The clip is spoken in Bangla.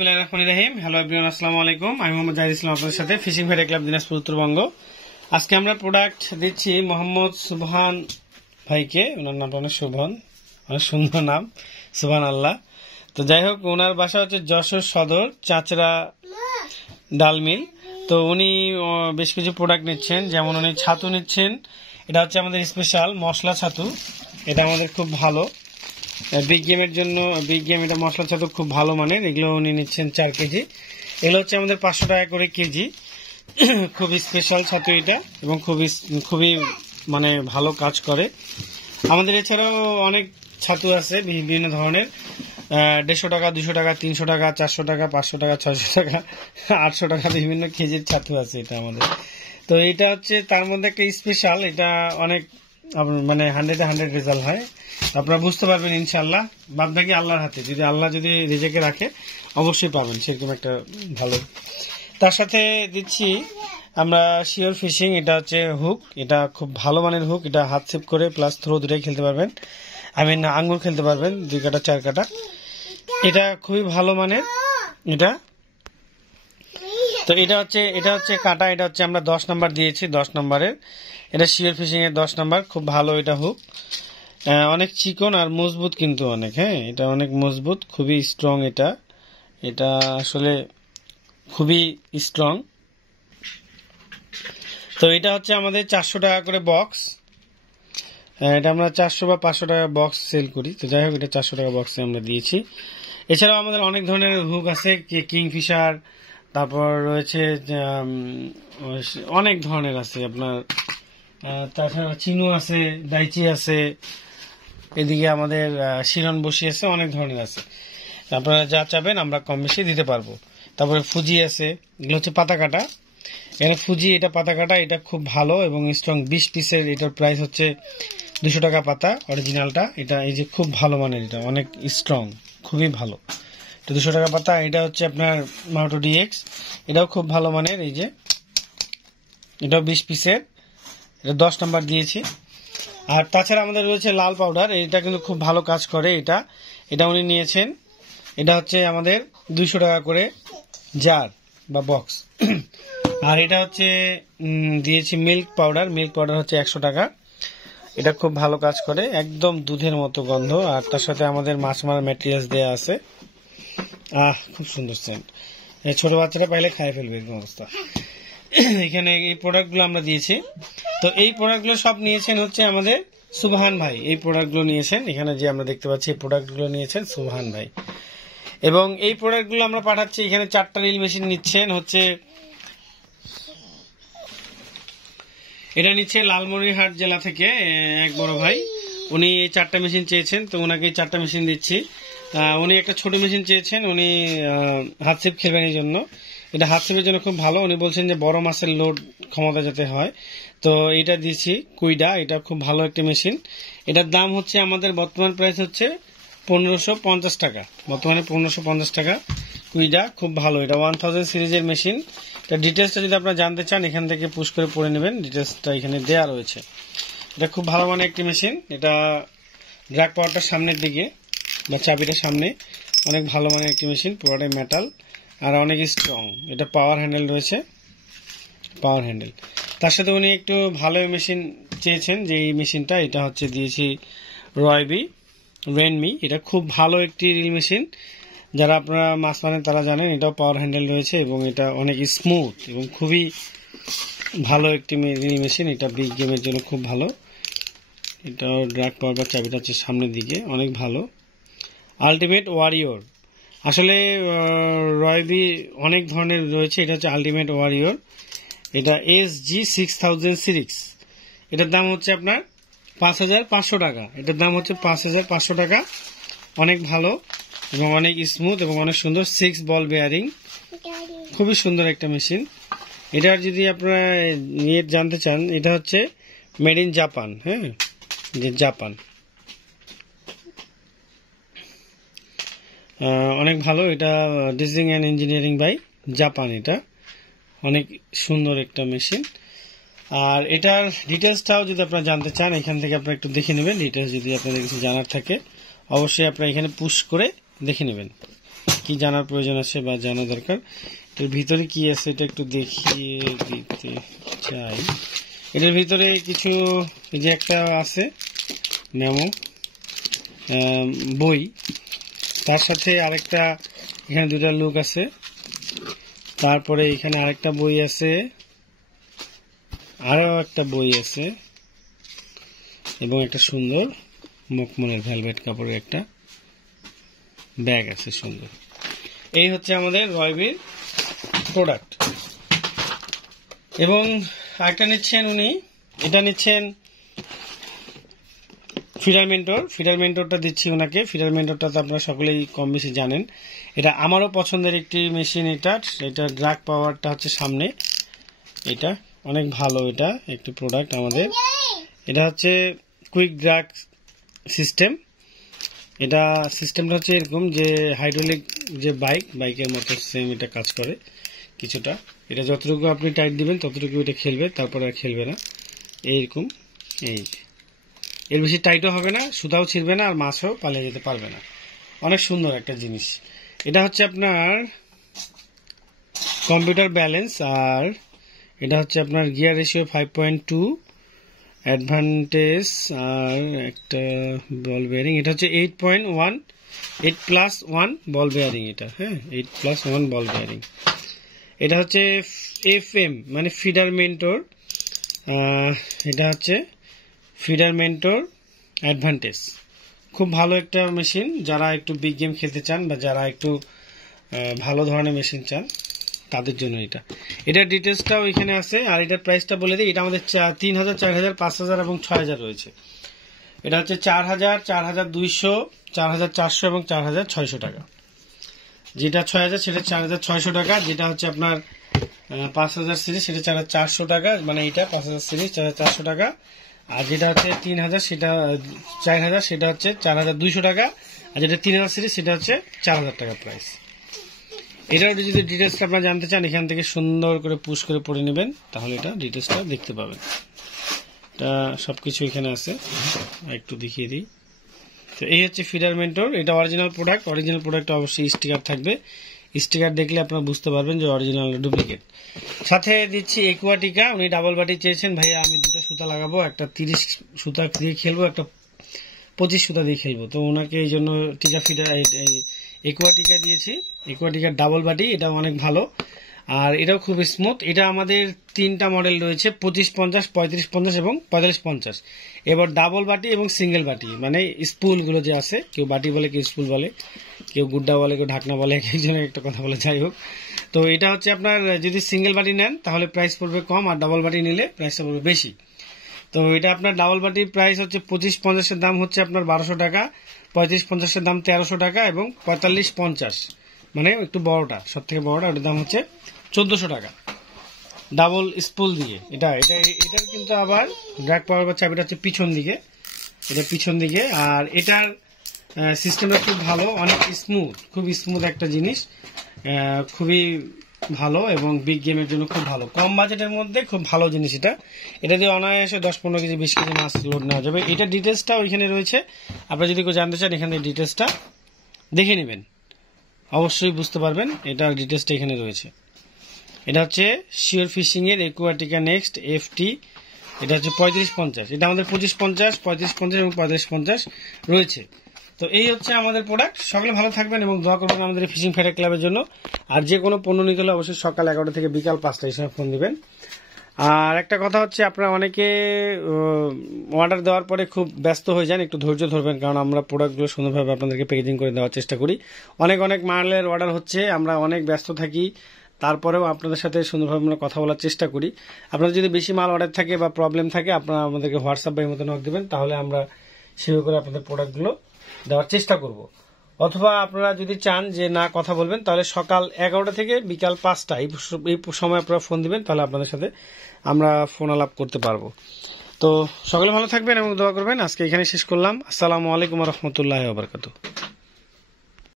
রহিম। হ্যালো এভরিওয়ান, আসসালামু আলাইকুম। আমি মোহাম্মদ জাহিদ ইসলাম, আপনাদের সাথে ফিশিং ভেড়া ক্লাব দিনাজপুর উত্তরবঙ্গ। আজকে আমরা প্রোডাক্ট দিচ্ছি মোহাম্মদ সুবহান ভাইকে। ওনার নামটা অনেক শোভন, অনেক সুন্দর নাম, সুবহান আল্লাহ। তো যাই হোক, ওনার বাসা হচ্ছে যশোর সদর চাচরা ডালমিল। তো উনি বেশ কিছু প্রোডাক্ট নিচ্ছেন, যেমন উনি ছাতু নিচ্ছেন। এটা হচ্ছে আমাদের স্পেশাল মশলা ছাতু, এটা আমাদের খুব ভালো বিগ গেমের জন্য। বিগ গেম এটা মশলা ছাতু খুব ভালো মানের। এগুলো উনি নিচ্ছেন 4 কেজি। এগুলো হচ্ছে আমাদের 500 টাকা করে কেজি। খুবই স্পেশাল ছাতু এটা, এবং খুবই মানে ভালো কাজ করে। আমাদের এছাড়াও অনেক ছাতু আছে বিভিন্ন ধরনের, 150 টাকা, 200 টাকা, 300 টাকা, 400 টাকা, 500 টাকা, 600 টাকা, 800 টাকা, বিভিন্ন কেজির ছাতু আছে এটা আমাদের। তো এটা হচ্ছে তার মধ্যে একটা স্পেশাল, এটা অনেক মানে 100-100 রেজাল্ট হয়। আপনারা বুঝতে পারবেন ইনশাআল্লাহ। বাদ বাকি আল্লাহর হাতে, যদি আল্লাহ যদি রিজেকে রাখে অবশ্যই পাবেন সেরকম একটা ভালো। তার সাথে দিচ্ছি আমরা শিওর ফিশিং, এটা হচ্ছে হুক, এটা খুব ভালো মানের হুক। এটা হাত সেপ করে প্লাস থ্রো দুটাই খেলতে পারবেন, আঙ্গুর খেলতে পারবেন 2 কাটা 4 কাটা। এটা খুবই ভালো মানের এটা। তো এটা হচ্ছে কাটা, এটা হচ্ছে আমরা 10 নাম্বার দিয়েছি, 10 নাম্বারের। এটা শিওর ফিশিং এর 10 নাম্বার, খুব ভালো এটা হুক। অনেক চিকন আর মজবুত কিন্তু অনেক, হ্যাঁ এটা অনেক মজবুত, খুবই স্ট্রং এটা। এটা আসলে খুবই স্ট্রং। তো এটা হচ্ছে আমাদের 400 টাকা করে বক্স। এটা আমরা 400 বা 500 টাকা বক্স সেল করি। তো যাই হোক, এটা 400 টাকা বক্সে আমরা দিয়েছি। এছাড়াও আমাদের অনেক ধরনের হুক আছে, কিংফিশার, তারপর রয়েছে অনেক ধরনের আছে আপনার। তাছাড়া চিনু আছে, দাইচি আছে, এদিকে আমাদের শিরন বসি আছে, অনেক ধরনের আছে। আপনারা যা চাবেন আমরা কম বেশি দিতে পারবো। তারপরে ফুজি আছে, এগুলো হচ্ছে পাতা কাটা। এখানে ফুজি, এটা পাতা কাটা, এটা খুব ভালো এবং স্ট্রং। 20 পিসের এটার প্রাইস হচ্ছে 200 টাকা পাতা, অরিজিনালটা। এটা এই যে খুব ভালো মানের, এটা অনেক স্ট্রং, খুবই ভালো। এটা 200 টাকা পাতা। এটা হচ্ছে আপনার মাউটো ডিএক্স, এটাও খুব ভালো মানের। এই যে এটাও 20 পিসের, এটা 10 নাম্বার দিয়েছি। আর তাছাড়া আমাদের রয়েছে লাল পাউডার, এটা কিন্তু খুব ভালো কাজ করে। এটা উনি নিয়েছেন। এটা হচ্ছে আমাদের 200 টাকা করে জার বা বক্স। আর এটা হচ্ছে দিয়েছি মিল্ক পাউডার হচ্ছে 100 টাকা। এটা খুব ভালো কাজ করে, একদম দুধের মতো গন্ধ। আর তার সাথে আমাদের মাছ মারার ম্যাটেরিয়ালস দেওয়া আছে। খুব সুন্দর সেন্ট, ছোট বাচ্চারা পাইলে খাই ফেলবে এরকম অবস্থা। এখানে এই প্রোডাক্টগুলো আমরা দিয়েছি। তো এই প্রোডাক্টগুলো সব নিয়েছেন হচ্ছে আমাদের সুবহান ভাই। এই প্রোডাক্টগুলো নিয়েছেন, এখানে যে আমরা দেখতে পাচ্ছি এই প্রোডাক্টগুলো নিয়েছেন সুবহান ভাই। এবং এই প্রোডাক্টগুলো আমরা পাঠাচ্ছি। এখানে 4টা রিল মেশিন নিচ্ছেন হচ্ছে, এটা নিচ্ছে লালমনিরহাট জেলা থেকে এক বড় ভাই। উনি এই 4টা মেশিন চেয়েছেন, তো ওনাকে এই 4টা মেশিন দিচ্ছি। উনি একটা ছোট মেশিন চেয়েছেন, উনি হাত সেপ খেলবেন এই জন্য। এটা হাত সেপের জন্য খুব ভালো। উনি বলছেন যে বড় মাছের লোড ক্ষমতা যাতে হয়, তো এটা দিচ্ছি কুইডা। এটা খুব ভালো একটা মেশিন। এটার দাম হচ্ছে আমাদের বর্তমান প্রাইস হচ্ছে 1550 টাকা, বর্তমানে 1550 টাকা কুইডা। খুব ভালো, এটা 1000 সিরিজের মেশিন। তার ডিটেলসটা যদি আপনারা জানতে চান এখান থেকে পুশ করে পড়ে নেবেন, ডিটেলসটা এখানে দেওয়া রয়েছে। এটা খুব ভালো মানের একটি মেশিন। এটা ড্রাগ পাওয়ারটার সামনের দিকে বা চাবিটার সামনে, অনেক ভালো মানের একটি মেশিন। পুরোটাই মেটাল আর অনেক স্ট্রং। এটা পাওয়ার হ্যান্ডেল রয়েছে, পাওয়ার হ্যান্ডেল। তার সাথে উনি একটু ভালো মেশিন চেয়েছেন, যে এই মেশিনটা, এটা হচ্ছে দিয়েছি রয়বি রেনমি। এটা খুব ভালো একটি রিল মেশিন, যারা আপনারা মাছ মানেন তারা জানেন। এটাও পাওয়ার হ্যান্ডেল রয়েছে এবং এটা অনেক স্মুথ এবং খুবই ভালো একটি রিল মেশিন। এটা বিগ গেমের জন্য খুব ভালো। এটাও ড্রাগ পাওয়ার বা চাবিটা হচ্ছে সামনের দিকে, অনেক ভালো। আলটিমেট ওয়ারিয়র, আসলে রয়বি অনেক ধরনের রয়েছে, এটা হচ্ছে আলটিমেট ওয়ারিয়র। এটা SG6000 সিরিজ। এটার দাম হচ্ছে আপনার 5500 টাকা। এটার দাম হচ্ছে 5500 টাকা। অনেক ভালো এবং অনেক স্মুথ এবং অনেক সুন্দর। 6 বল বেয়ারিং, খুবই সুন্দর একটা মেশিন। এটার যদি আপনারা নিয়ে জানতে চান, এটা হচ্ছে মেড ইন জাপান, হ্যাঁ, যে জাপান। অনেক ভালো, এটা design and engineering by Japan. এটা অনেক সুন্দর একটা মেশিন। আর এটার ডিটেলসটাও যদি আপনারা জানতে চান এখান থেকে আপনারা একটু দেখে নেবেন। ডিটেলস যদি আপনাদের কিছু জানার থাকে অবশ্যই আপনারা এখানে পুশ করে দেখে নেবেন। কি জানার প্রয়োজন আছে বা জানা দরকার। এর ভিতরে কি আছে এটা একটু দেখিয়ে দিতে চাই। এটার ভিতরে কিছু এই যে একটা আছে মেমো বই, তার সাথে আরেকটা এখানে দুটা লুক আছে, তারপরে এখানে আরেকটা বই আছে, আরো একটা বই আছে এবং একটা সুন্দর মখমলের ভেলভেট কাপড়ের একটা ব্যাগ আছে সুন্দর। এই হচ্ছে আমাদের রয়বির প্রোডাক্ট। এবং আরেকটা নিচ্ছেন উনি, এটা নিচ্ছেন ফিডার মেন্টর। ফিডার মেন্টরটা দিচ্ছি ওনাকে। ফিডার মেন্টরটা তো আপনারা সকলেই কম বেশি জানেন। এটা আমারও পছন্দের একটি মেশিন। এটা ড্রাগ পাওয়ারটা হচ্ছে সামনে, এটা অনেক ভালো, এটা একটি প্রোডাক্ট আমাদের। এটা হচ্ছে কুইক ড্রাগ সিস্টেম। এটা সিস্টেমটা হচ্ছে এরকম যে হাইড্রোলিক যে বাইকের মতো সেম এটা কাজ করে কিছুটা। এটা যতটুকু আপনি টাইট দিবেন ততটুকু এটা খেলবে, তারপরে আর খেলবে না। এইরকম, এই এর বেশি টাইটও হবে না, সুতাও ছিঁড়বে না, আর মাছও পালিয়ে যেতে পারবে না। অনেক সুন্দর একটা জিনিস। এটা হচ্ছে আপনার কম্পিউটার ব্যালেন্স, আর এটা হচ্ছে আপনার গিয়ার রেশিও 5.2 অ্যাডভান্টেজ, আর একটা বল বেয়ারিং। এটা হচ্ছে 8+1 বল বেয়ারিং। এটা হ্যাঁ 8+1 বল বেয়ারিং। এটা হচ্ছে FM মানে ফিডার মেন্টর। এটা হচ্ছে ফিডার মেন্টর অ্যাডভান্টেজ। খুব ভালো একটা মেশিন, যারা একটু বিগ গেম খেলতে চান বা যারা একটু ভালো ধরনের মেশিন চান তাদের জন্য এটা। এটার ডিটেলসটাও এখানে আছে। আর এটার প্রাইসটা বলে দিই, এটা আমাদের 3000, 4000, 5000 এবং 6000 রয়েছে। এটা হচ্ছে 4000, 4200, 4400 এবং 4600 টাকা। যেটা 6000 সেটা 4600 টাকা। যেটা হচ্ছে আপনার 5000 সিরিজ সেটা 4400 টাকা, মানে এটা 5000 সিরিজ 4400 টাকা। আর যেটা হচ্ছে 3000 সেটা 4000 সেটা হচ্ছে 4200 টাকা। আর যেটা 3000 সিরিজ সেটা হচ্ছে 4000 টাকা প্রাইস। এটার যদি ডিটেলসটা আপনারা জানতে চান এখান থেকে সুন্দর করে পুশ করে পড়ে নেবেন, তাহলে এটা ডিটেলসটা দেখতে পাবেন। এটা সবকিছু এখানে আছে, একটু দেখিয়ে দিই। তো এই হচ্ছে ফিডার মেন্টর। এটা অরিজিনাল প্রোডাক্ট। অরিজিনাল প্রোডাক্টে অবশ্যই স্টিকার থাকবে। স্টিকার দেখলে আপনারা বুঝতে পারবেন যে অরিজিনাল ডুপ্লিকেট। সাথে দিচ্ছি একুয়াটিকা। উনি ডাবল বাটি চেয়েছেন, ভাইয়া আমি দুটো সুতা লাগাবো, একটা 30 সুতা দিয়ে খেলবো, একটা 25 সুতা দিয়ে খেলবো। তো ওনাকে এই জন্য টিকা ফিডার একুয়াটিকা দিয়েছি। একুয়াটিকার ডাবল বাটি, এটা অনেক ভালো আর এটাও খুব স্মুথ। এটা আমাদের 3টা মডেল রয়েছে, 2550, 3550 এবং 4550। এবার ডাবল বাটি এবং সিঙ্গেল বাটি, মানে স্পুলগুলো যে আছে, কেউ বাটি বলে, কেউ স্পুল বলে, কেউ গুড্ডা বলে, কেউ ঢাকনা বলে, একজনের একটা কথা বলে, যাই হোক। তো এটা হচ্ছে আপনার যদি সিঙ্গেল বাটি নেন তাহলে প্রাইস পড়বে কম, আর ডাবল বাটি নিলে প্রাইসটা পড়বে বেশি। তো এটা আপনার ডাবল বাটির প্রাইস হচ্ছে 2550 এর দাম হচ্ছে আপনার 1200 টাকা, 3550 এর দাম 1300 টাকা এবং 4550 মানে একটু বড়টা, সব থেকে বড়টা, ওটার দাম হচ্ছে 1400 টাকা ডাবল স্পুল দিয়ে। এটার কিন্তু আবার ড্র্যাগ পাওয়ার বা চাবিটা হচ্ছে পিছন দিকে, এটা পিছন দিকে। আর এটার সিস্টেমটা খুব ভালো, অনেক স্মুথ, খুব স্মুথ একটা জিনিস, খুবই ভালো এবং বিগ গেমের জন্য খুব ভালো। কম বাজেটের মধ্যে খুব ভালো জিনিস এটা। এটা দিয়ে অনায়াসে 10-15 কেজি 20 কেজি মাছ লোড নেওয়া যাবে। এটা ডিটেলসটা ওইখানে রয়েছে, আপনারা যদি কেউ জানতে চান এখানে ডিটেলসটা দেখে নেবেন, অবশ্যই বুঝতে পারবেন। এটার ডিটেলসটা এখানে রয়েছে। এটা হচ্ছে শিওর ফিশিং এর একুয়াটিকা নেক্সট FT। এটা হচ্ছে 3550। এটা আমাদের 2550, 3550 এবং 4550 রয়েছে। তো এই হচ্ছে আমাদের প্রোডাক্ট। সকলে ভালো থাকবেন এবং দোয়া করবেন আমাদের ফিশিং ফাইটার ক্লাবের জন্য। আর যে কোনো পণ্য নিতে হলে অবশ্যই সকাল 11টা থেকে বিকাল 5টা এই সময় ফোন দিবেন। আর একটা কথা হচ্ছে, আপনারা অনেকে অর্ডার দেওয়ার পরে খুব ব্যস্ত হয়ে যান, একটু ধৈর্য ধরবেন, কারণ আমরা প্রোডাক্টগুলো সুন্দরভাবে আপনাদেরকে প্যাকেজিং করে দেওয়ার চেষ্টা করি। অনেক মালের অর্ডার হচ্ছে, আমরা অনেক ব্যস্ত থাকি, তারপরেও আপনাদের সাথে সুন্দরভাবে আমরা কথা বলার চেষ্টা করি। আপনাদের যদি বেশি মাল অর্ডার থাকে বা প্রবলেম থাকে, আপনারা আমাদেরকে হোয়াটসঅ্যাপ বা ইমোতে নক দেবেন, তাহলে আমরা সেভাবে করে আপনাদের প্রোডাক্টগুলো দেওয়ার চেষ্টা করব। অথবা আপনারা যদি চান যে না কথা বলবেন, তাহলে সকাল 11টা থেকে বিকাল 5টা এই সময় আপনারা ফোন দিবেন, তাহলে আপনাদের সাথে আমরা ফোন আলাপ করতে পারবো। তো সকলে ভালো থাকবেন এবং দোয়া করবেন। আজকে এখানে শেষ করলাম। আসসালামু আলাইকুম ওয়া রাহমাতুল্লাহি ওয়া বারাকাতুহু।